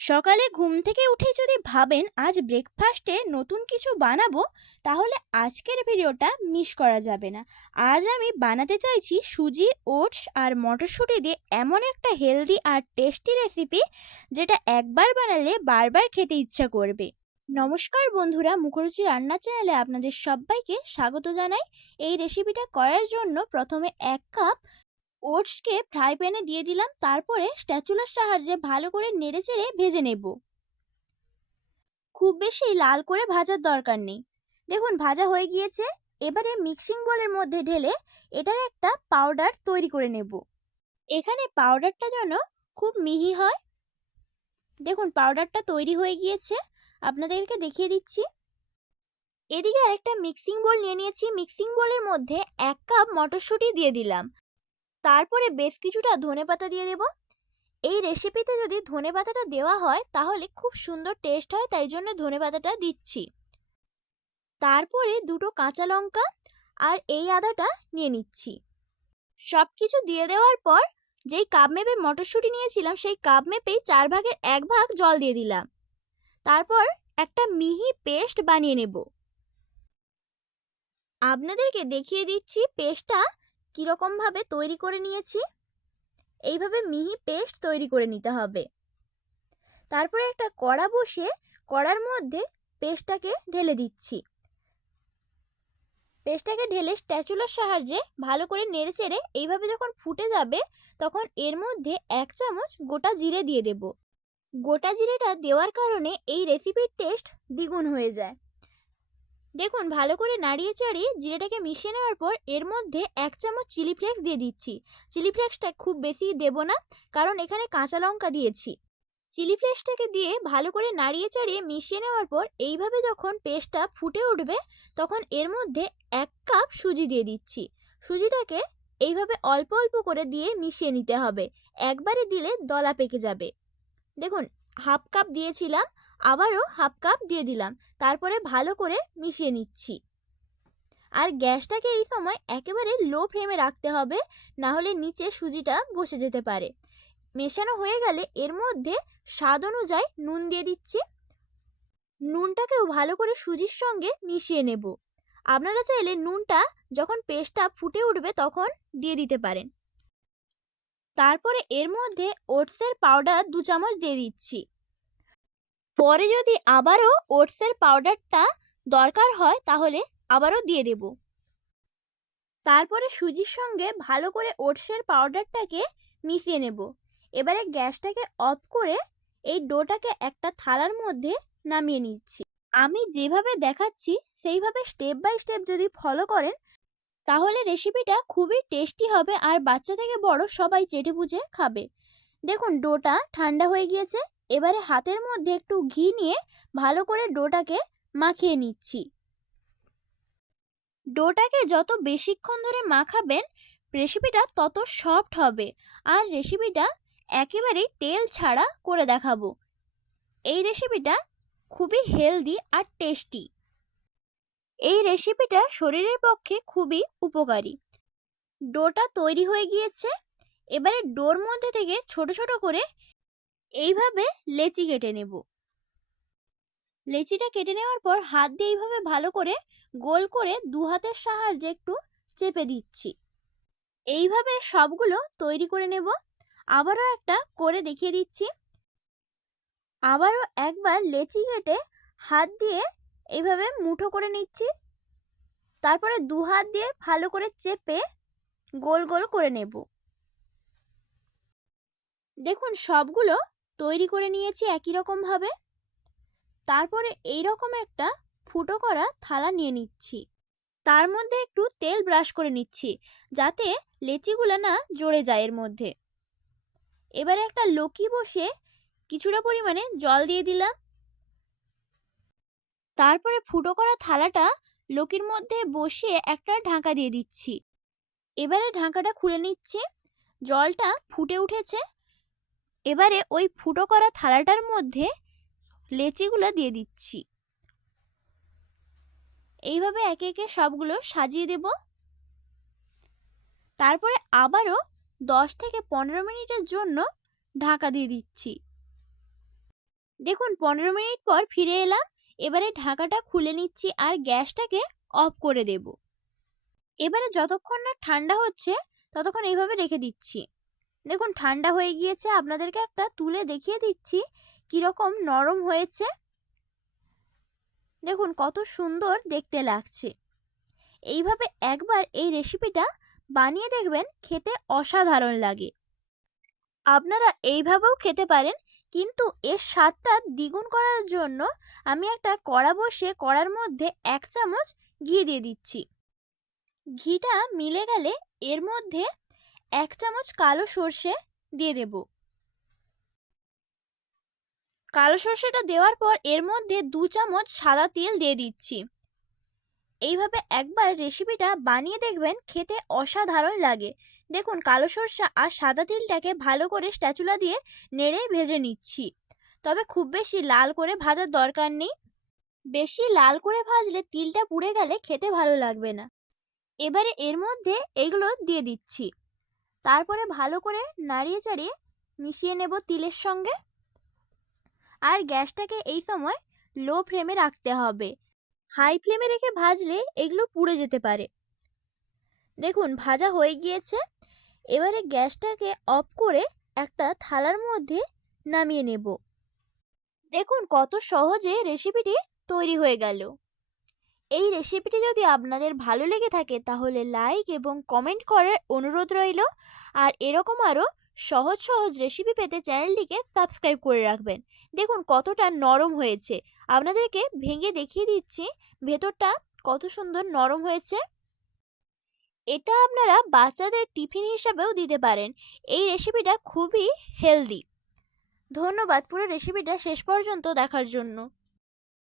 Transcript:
সকালে ঘুম থেকে উঠে যদি ভাবেন আজ ব্রেকফাস্টে নতুন কিছু বানাবো, তাহলে আজকের ভিডিওটা মিস করা যাবে না। আজ আমি বানাতে চাইছি সুজি, ওটস আর মটরশুঁটি দিয়ে এমন একটা হেলদি আর টেস্টি রেসিপি, যেটা একবার বানালে বারবার খেতে ইচ্ছা করবে। নমস্কার বন্ধুরা, মুখরুচি রান্না চ্যানেলে আপনাদের সবাইকে স্বাগত জানাই। এই রেসিপিটা করার জন্য প্রথমে 1 কাপ ওটসকে ফ্রাই প্যানে দিয়ে দিলাম, তারপরে স্প্যাচুলার সাহায্যে ভালো করে নেড়েচেড়ে ভেজে নেব। খুব বেশি লাল করে ভাজার দরকার নেই। দেখুন ভাজা হয়ে গিয়েছে। এবারে মিক্সিং বোলের মধ্যে ঢেলে এটার একটা পাউডার তৈরি করে নেব। এখানে পাউডারটা যেন খুব মিহি হয়। দেখুন পাউডারটা তৈরি হয়ে গিয়েছে, আপনাদেরকে দেখিয়ে দিচ্ছি। এদিকে আরেকটা মিক্সিং বোল নিয়ে নিয়েছি। মিক্সিং বোলের মধ্যে 1 কাপ মটরশুঁটি দিয়ে দিলাম, তারপরে বেশ কিছুটা ধনেপাতা দিয়ে দেব। এই রেসিপিতে যদি ধনেপাতাটা দেওয়া হয় তাহলে খুব সুন্দর টেস্ট হয়, তাই জন্য ধনেপাতাটা দিচ্ছি। তারপরে 2 কাঁচা লঙ্কা আর এই আদাটা নিয়ে নিচ্ছি। সব কিছু দিয়ে দেওয়ার পর যেই কাপ মেপে মটরশুঁটি নিয়েছিলাম সেই কাপ মেপেই 1/4 ভাগ জল দিয়ে দিলাম। তারপর একটা মিহি পেস্ট বানিয়ে নেব। আপনাদেরকে দেখিয়ে দিচ্ছি পেস্টটা কীরকমভাবে তৈরি করে নিয়েছি। এইভাবে মিহি পেস্ট তৈরি করে নিতে হবে। তারপরে একটা কড়া বসিয়ে কড়ার মধ্যে পেস্টটাকে ঢেলে দিচ্ছি। পেস্টটাকে ঢেলে স্প্যাচুলার সাহায্যে ভালো করে নেড়েচেড়ে এইভাবে যখন ফুটে যাবে, তখন এর মধ্যে 1 চামচ গোটা জিরে দিয়ে দেব। গোটা জিরেটা দেওয়ার কারণে এই রেসিপির টেস্ট দ্বিগুণ হয়ে যায়। দেখুন ভালো করে নাড়িয়ে চাড়িয়ে জিরেটাকে মিশিয়ে নেওয়ার পর এর মধ্যে 1 চামচ চিলি ফ্লেক্স দিয়ে দিচ্ছি। চিলি ফ্লেক্সটা খুব বেশি দেব না, কারণ এখানে কাঁচা লঙ্কা দিয়েছি। চিলি ফ্লেক্সটাকে দিয়ে ভালো করে নাড়িয়ে চাড়িয়ে মিশিয়ে নেওয়ার পর এইভাবে যখন পেস্টটা ফুটে উঠবে, তখন এর মধ্যে 1 কাপ সুজি দিয়ে দিচ্ছি। সুজিটাকে এইভাবে অল্প অল্প করে দিয়ে মিশিয়ে নিতে হবে, একবারে দিলে দলা পেকে যাবে। দেখুন 1/2 কাপ দিয়েছিলাম, আবারও 1/2 কাপ দিয়ে দিলাম, তারপরে ভালো করে মিশিয়ে নিচ্ছি। আর গ্যাসটাকে এই সময় একেবারে লো ফ্লেমে রাখতে হবে, না হলে নিচে সুজিটা বসে যেতে পারে। মেশানো হয়ে গেলে এর মধ্যে স্বাদ অনুযায়ী নুন দিয়ে দিচ্ছি। নুনটাকেও ভালো করে সুজির সঙ্গে মিশিয়ে নেব। আপনারা চাইলে নুনটা যখন পেস্টটা ফুটে উঠবে তখন দিয়ে দিতে পারেন। তারপরে এর মধ্যে ওটসের পাউডার 2 চামচ দিয়ে দিচ্ছি। পরে যদি আবারও ওটসের পাউডারটা দরকার হয় তাহলে আবারও দিয়ে দেব। তারপরে সুজির সঙ্গে ভালো করে ওটসের পাউডারটাকে মিশিয়ে নেব। এবারে গ্যাসটাকে অফ করে এই ডোটাকে একটা থালার মধ্যে নামিয়ে নিচ্ছি। আমি যেভাবে দেখাচ্ছি সেইভাবে স্টেপ বাই স্টেপ যদি ফলো করেন, তাহলে রেসিপিটা খুবই টেস্টি হবে আর বাচ্চা থেকে বড় সবাই চেটেপুচে খাবে। দেখুন ডোটা ঠান্ডা হয়ে গিয়েছে। এবারে হাতের মধ্যে একটু ঘি নিয়ে ভালো করে ডোটাকে মাখিয়ে নিচ্ছি। ডোটাকে যত বেশিক্ষণ ধরে মাখাবেন, রেসিপিটা তত সফট হবে। আর রেসিপিটা একেবারেই তেল ছাড়া করে দেখাবো। এই রেসিপিটা খুবই হেলদি আর টেস্টি। এই রেসিপিটা শরীরের পক্ষে খুবই উপকারী। ডোটা তৈরি হয়ে গিয়েছে। এবারে ডোর মধ্যে থেকে ছোট ছোট করে এইভাবে লেচি কেটে নেব। লেচিটা কেটে নেওয়ার পর হাত দিয়ে এইভাবে ভালো করে গোল করে 2 হাতের সাহায্যে একটু চেপে দিচ্ছি। এইভাবে সবগুলো তৈরি করে নেব। আবারও একটা করে দেখিয়ে দিচ্ছি। আবারও একবার লেচি কেটে হাত দিয়ে এইভাবে মুঠো করে নিচ্ছি। তারপরে 2 হাত দিয়ে ভালো করে চেপে গোল গোল করে নেব। দেখুন সবগুলো তৈরি করে নিয়েছি একই রকমভাবে। তারপরে এই রকম একটা ফুটো করা থালা নিয়ে নিচ্ছি। তার মধ্যে একটু তেল ব্রাশ করে নিচ্ছি, যাতে লেচিগুলো না জড়ে যায় এর মধ্যে। এবারে একটা লকি বসে কিছুটা পরিমাণে জল দিয়ে দিলাম। তারপরে ফুটো করা থালাটা লকির মধ্যে বসিয়ে একটা ঢাকা দিয়ে দিচ্ছি। এবারে ঢাকাটা খুলে নিচ্ছি। জলটা ফুটে উঠেছে। এবারে ওই ফুটো করা থালাটার মধ্যে লেচিগুলো দিয়ে দিচ্ছি। এইভাবে একে একে সবগুলো সাজিয়ে দেব। তারপরে আবারও 10 থেকে 15 মিনিটের জন্য ঢাকা দিয়ে দিচ্ছি। দেখুন 15 মিনিট পর ফিরে এলাম। এবারে ঢাকাটা খুলে নিচ্ছি আর গ্যাসটাকে অফ করে দেব। এবারে যতক্ষণ না ঠান্ডা হচ্ছে ততক্ষণ এইভাবে রেখে দিচ্ছি। দেখুন ঠান্ডা হয়ে গিয়েছে, আপনাদেরকে একটা তুলে দেখিয়ে দিচ্ছি কীরকম নরম হয়েছে। দেখুন কত সুন্দর দেখতে লাগছে। এইভাবে একবার এই রেসিপিটা বানিয়ে দেখবেন, খেতে অসাধারণ লাগে। আপনারা এইভাবেও খেতে পারেন, কিন্তু এর স্বাদটা দ্বিগুণ করার জন্য আমি একটা কড়া বসিয়ে কড়ার মধ্যে 1 চামচ ঘি দিয়ে দিচ্ছি। ঘিটা মিলে গেলে এর মধ্যে 1 চামচ কালো সর্ষে দিয়ে দেব। কালো সর্ষেটা দেওয়ার পর এর মধ্যে 2 চামচ সাদা তেল দিয়ে দিচ্ছি। এইভাবে একবার রেসিপিটা বানিয়ে দেখবেন, খেতে অসাধারণ লাগে। দেখুন কালো সর্ষে আর সাদা তিলটাকে ভালো করে স্প্যাচুলা দিয়ে নেড়ে ভেজে নিচ্ছি। তবে খুব বেশি লাল করে ভাজার দরকার নেই। বেশি লাল করে ভাজলে তিলটা পুড়ে গেলে খেতে ভালো লাগবে না। এবারে এর মধ্যে এগুলো দিয়ে দিচ্ছি। তারপরে ভালো করে নাড়িয়ে চাড়িয়ে মিশিয়ে নেব তিলের সঙ্গে। আর গ্যাসটাকে এই সময় লো ফ্লেমে রাখতে হবে। হাই ফ্লেমে রেখে ভাজলে এগুলো পুড়ে যেতে পারে। দেখুন ভাজা হয়ে গিয়েছে। এবারে গ্যাসটাকে অফ করে একটা থালার মধ্যে নামিয়ে নেব। দেখুন কত সহজে রেসিপিটি তৈরি হয়ে গেল। এই রেসিপিটি যদি আপনাদের ভালো লেগে থাকে তাহলে লাইক এবং কমেন্ট করার অনুরোধ রইল। আর এরকম আরও সহজ সহজ রেসিপি পেতে চ্যানেলটিকে সাবস্ক্রাইব করে রাখবেন। দেখুন কতটা নরম হয়েছে, আপনাদেরকে ভেঙে দেখিয়ে দিচ্ছি ভেতরটা কত সুন্দর নরম হয়েছে। এটা আপনারা বাচ্চাদের টিফিন হিসাবেও দিতে পারেন। এই রেসিপিটা খুবই হেলদি। ধন্যবাদ পুরো রেসিপিটা শেষ পর্যন্ত দেখার জন্য।